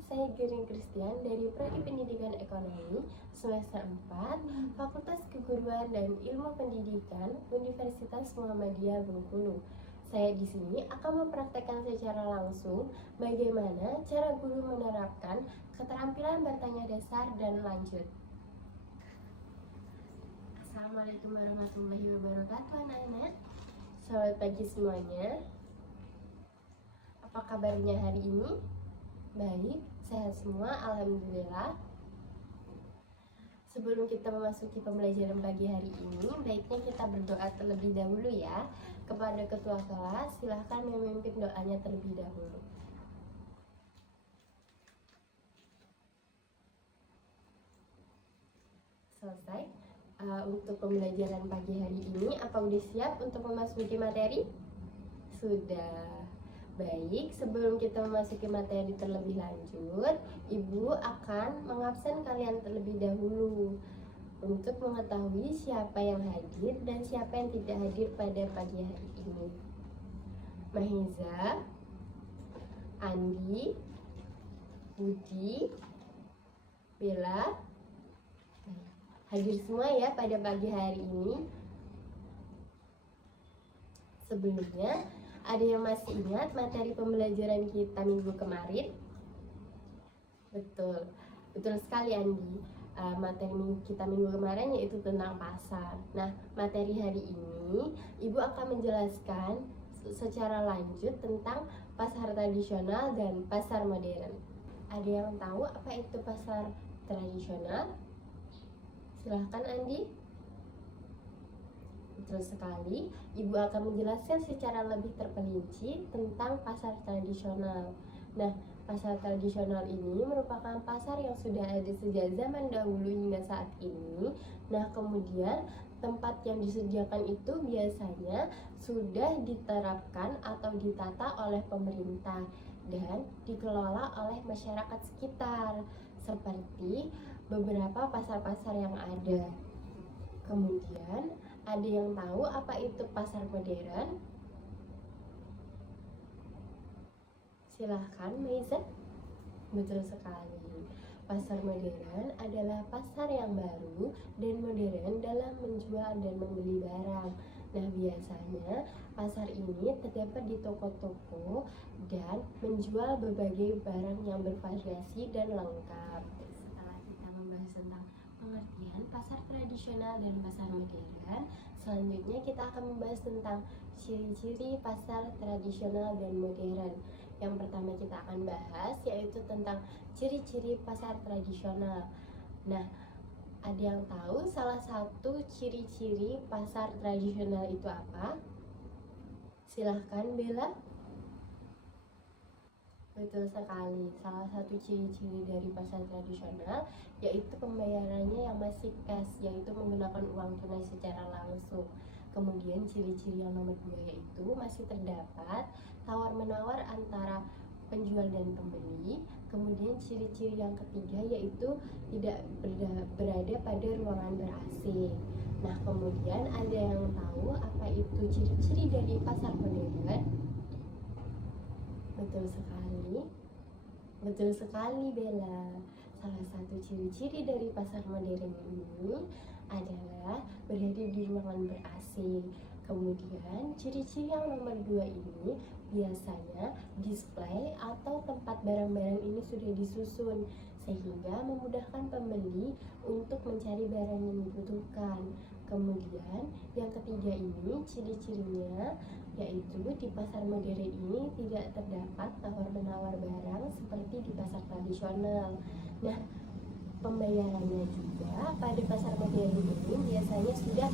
saya Giring Christian dari Prodi Pendidikan Ekonomi semester 4 Fakultas Keguruan dan Ilmu Pendidikan Universitas Muhammadiyah Bengkulu. Saya di sini akan mempraktekkan secara langsung bagaimana cara guru menerapkan keterampilan bertanya dasar dan lanjut. Assalamualaikum warahmatullahi wabarakatuh anak-anak. Selamat pagi semuanya. Apa kabarnya hari ini? Baik, sehat semua, alhamdulillah. Sebelum kita memasuki pembelajaran pagi hari ini, baiknya kita berdoa terlebih dahulu ya. Kepada ketua kelas, silahkan memimpin doanya terlebih dahulu. Selesai. Untuk pembelajaran pagi hari ini, apa udah siap untuk memasuki materi? Sudah. Baik, sebelum kita memasuki materi terlebih lanjut, Ibu akan mengabsen kalian terlebih dahulu untuk mengetahui siapa yang hadir dan siapa yang tidak hadir pada pagi hari ini. Mahiza, Andi, Budi, Bella, hadir semua ya pada pagi hari ini. Sebelumnya, ada yang masih ingat materi pembelajaran kita minggu kemarin? Betul sekali Andi. Materi kita minggu kemarin yaitu tentang pasar. Nah, materi hari ini Ibu akan menjelaskan secara lanjut tentang pasar tradisional dan pasar modern. Ada yang tahu apa itu pasar tradisional? Silahkan Andi. Betul sekali, Ibu akan menjelaskan secara lebih terperinci tentang pasar tradisional. Nah, pasar tradisional ini merupakan pasar yang sudah ada sejak zaman dahulu hingga saat ini. Nah, kemudian tempat yang disediakan itu biasanya sudah diterapkan atau ditata oleh pemerintah dan dikelola oleh masyarakat sekitar, seperti beberapa pasar-pasar yang ada. Kemudian, ada yang tahu apa itu pasar modern? Silahkan, Maiza. Betul sekali. Pasar modern adalah pasar yang baru dan modern dalam menjual dan membeli barang. Nah, biasanya pasar ini terdapat di toko-toko dan menjual berbagai barang yang bervariasi dan lengkap. Setelah kita membahas tentang pengertian pasar tradisional dan pasar modern, selanjutnya kita akan membahas tentang ciri-ciri pasar tradisional dan modern. Yang pertama kita akan bahas yaitu tentang ciri-ciri pasar tradisional. Nah, ada yang tahu salah satu ciri-ciri pasar tradisional itu apa? Silahkan Bella. Betul sekali, salah satu ciri-ciri dari pasar tradisional yaitu pembayarannya yang masih cash, yaitu menggunakan uang tunai secara langsung. Kemudian ciri-ciri yang nomor 2 yaitu masih terdapat tawar-menawar antara penjual dan pembeli. Kemudian ciri-ciri yang ketiga yaitu tidak berada pada ruangan ber-AC. Nah, kemudian ada yang tahu apa itu ciri-ciri dari pasar modern? Betul sekali Bella. Salah satu ciri-ciri dari pasar modern ini adalah berada di ruangan ber-AC. Kemudian ciri-ciri yang nomor 2 ini biasanya display atau tempat barang-barang ini sudah disusun sehingga memudahkan pembeli untuk mencari barang yang dibutuhkan. Kemudian yang ketiga ini ciri-cirinya yaitu di pasar modern ini tidak terdapat tawar-menawar barang seperti di pasar tradisional. Nah, pembayarannya juga pada pasar modern ini biasanya sudah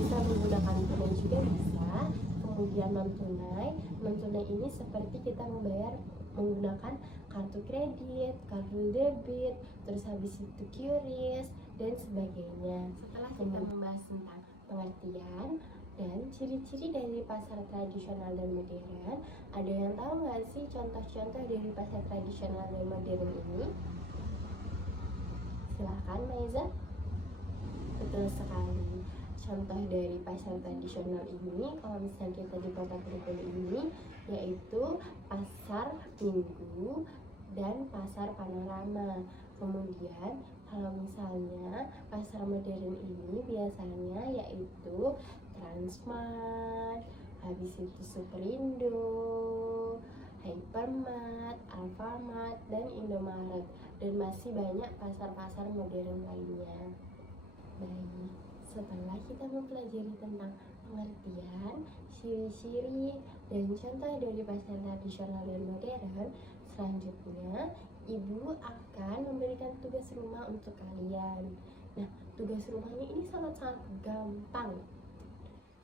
bisa menggunakan tunai juga bisa, kemudian non tunai ini seperti kita membayar menggunakan kartu kredit, kartu debit, terus habis itu QRIS dan sebagainya. Setelah kita membahas tentang pengertian dan ciri-ciri dari pasar tradisional dan modern, ada yang tahu nggak sih contoh-contoh dari pasar tradisional dan modern ini? Silahkan Maiza. Betul sekali. Contoh dari pasar tradisional ini, kalau misalnya kita di kota Bengkulu ini, yaitu pasar Minggu, dan pasar panorama. Kemudian kalau misalnya pasar modern ini biasanya yaitu Transmart, habis itu Superindo, Hypermart, Alfamart, dan Indomaret, dan masih banyak pasar-pasar modern lainnya. Baik, setelah kita mempelajari tentang pengertian, ciri-ciri, dan contoh dari pasar tradisional dan modern, selanjutnya Ibu akan memberikan tugas rumah untuk kalian. Nah, tugas rumahnya ini sangat-sangat gampang.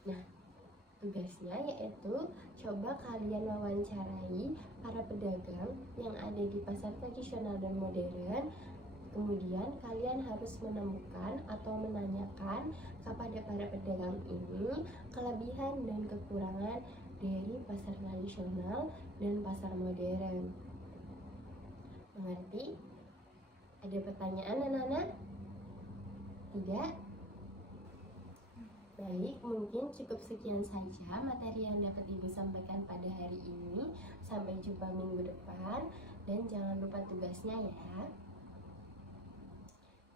Nah, tugasnya yaitu coba kalian wawancarai para pedagang yang ada di pasar tradisional dan modern. Kemudian kalian harus menemukan atau menanyakan kepada para pedagang ini kelebihan dan kekurangan dari pasar tradisional dan pasar modern. Mengerti? Ada pertanyaan anak-anak? Tidak? Baik, mungkin cukup sekian saja materi yang dapat Ibu sampaikan pada hari ini. Sampai jumpa minggu depan, dan jangan lupa tugasnya ya.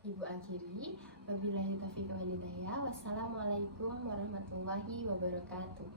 Ibu akhiri, wabillahi taufiq wal hidayah. Wassalamualaikum warahmatullahi wabarakatuh.